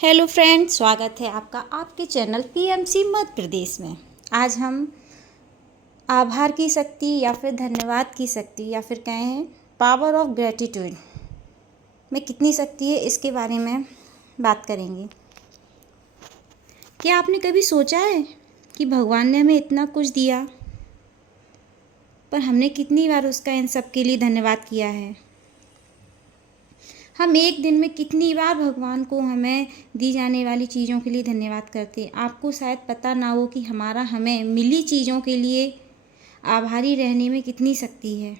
Hello friends, स्वागत है आपका आपके चैनल पीएमसी मध्य प्रदेश में। आज हम आभार की शक्ति या फिर धन्यवाद की शक्ति या फिर कहें पावर ऑफ ग्रेटिट्यूड में कितनी शक्ति है इसके बारे में बात करेंगे। क्या आपने कभी सोचा है कि भगवान ने हमें इतना कुछ दिया, पर हमने कितनी बार उसका इन सब के लिए धन्यवाद किया है। हम एक दिन में कितनी बार भगवान को हमें दी जाने वाली चीज़ों के लिए धन्यवाद करते हैं। आपको शायद पता ना हो कि हमें मिली चीज़ों के लिए आभारी रहने में कितनी शक्ति है।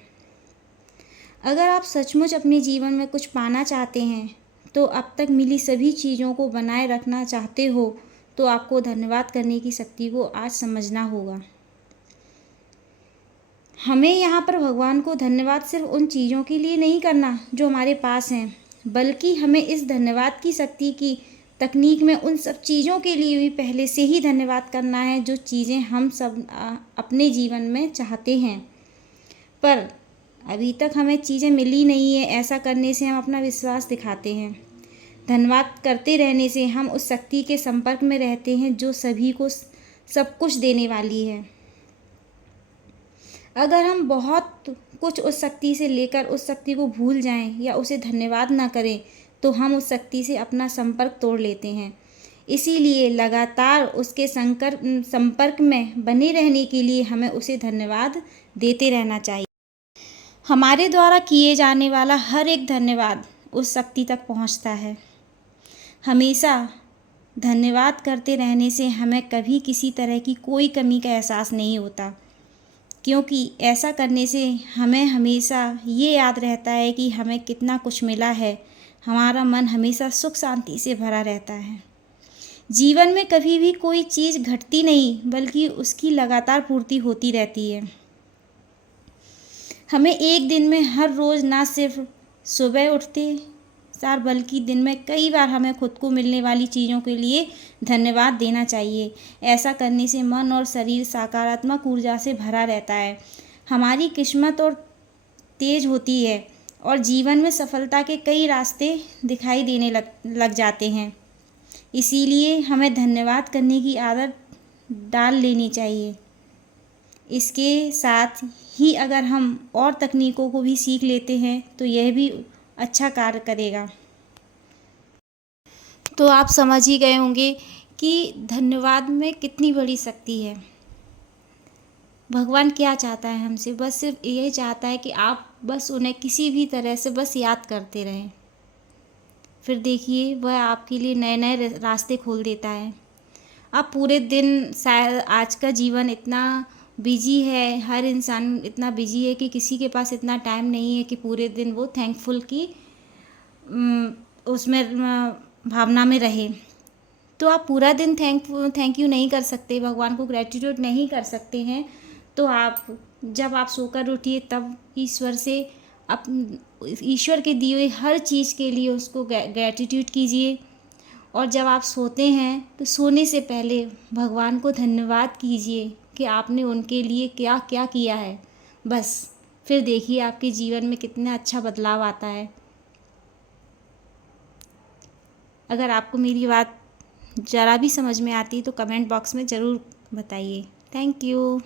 अगर आप सचमुच अपने जीवन में कुछ पाना चाहते हैं तो अब तक मिली सभी चीज़ों को बनाए रखना चाहते हो तो आपको धन्यवाद करने की शक्ति को आज समझना होगा। हमें यहाँ पर भगवान को धन्यवाद सिर्फ उन चीज़ों के लिए नहीं करना जो हमारे पास हैं, बल्कि हमें इस धन्यवाद की शक्ति की तकनीक में उन सब चीज़ों के लिए भी पहले से ही धन्यवाद करना है जो चीज़ें हम सब अपने जीवन में चाहते हैं, पर अभी तक हमें चीज़ें मिली नहीं है। ऐसा करने से हम अपना विश्वास दिखाते हैं। धन्यवाद करते रहने से हम उस शक्ति के संपर्क में रहते हैं जो सभी को सब कुछ देने वाली है। अगर हम बहुत कुछ उस शक्ति से लेकर उस शक्ति को भूल जाएं या उसे धन्यवाद ना करें तो हम उस शक्ति से अपना संपर्क तोड़ लेते हैं। इसीलिए लगातार उसके संपर्क में बने रहने के लिए हमें उसे धन्यवाद देते रहना चाहिए। हमारे द्वारा किए जाने वाला हर एक धन्यवाद उस शक्ति तक पहुंचता है। हमेशा धन्यवाद करते रहने से हमें कभी किसी तरह की कोई कमी का एहसास नहीं होता, क्योंकि ऐसा करने से हमें हमेशा ये याद रहता है कि हमें कितना कुछ मिला है। हमारा मन हमेशा सुख शांति से भरा रहता है। जीवन में कभी भी कोई चीज़ घटती नहीं, बल्कि उसकी लगातार पूर्ति होती रहती है। हमें एक दिन में हर रोज़ ना सिर्फ सुबह उठते सार बल्कि दिन में कई बार हमें खुद को मिलने वाली चीज़ों के लिए धन्यवाद देना चाहिए। ऐसा करने से मन और शरीर सकारात्मक ऊर्जा से भरा रहता है। हमारी किस्मत और तेज होती है और जीवन में सफलता के कई रास्ते दिखाई देने लग जाते हैं। इसीलिए हमें धन्यवाद करने की आदत डाल लेनी चाहिए। इसके साथ ही अगर हम और तकनीकों को भी सीख लेते हैं तो यह भी अच्छा कार्य करेगा। तो आप समझ ही गए होंगे कि धन्यवाद में कितनी बड़ी शक्ति है। भगवान क्या चाहता है हमसे? बस सिर्फ यही चाहता है कि आप बस उन्हें किसी भी तरह से बस याद करते रहें। फिर देखिए वह आपके लिए नए नए रास्ते खोल देता है। आप पूरे दिन, शायद आज का जीवन इतना बिजी है, हर इंसान इतना बिजी है कि किसी के पास इतना टाइम नहीं है कि पूरे दिन वो थैंकफुल की उसमें भावना में रहे। तो आप पूरा दिन थैंक यू नहीं कर सकते, भगवान को ग्रेटिट्यूड नहीं कर सकते हैं, तो आप जब आप सोकर उठिए तब ईश्वर के दिए हुए हर चीज़ के लिए उसको ग्रेटिट्यूड कीजिए। और जब आप सोते हैं तो सोने से पहले भगवान को धन्यवाद कीजिए कि आपने उनके लिए क्या क्या किया है। बस फिर देखिए आपके जीवन में कितना अच्छा बदलाव आता है। अगर आपको मेरी बात ज़रा भी समझ में आती तो कमेंट बॉक्स में ज़रूर बताइए। Thank you.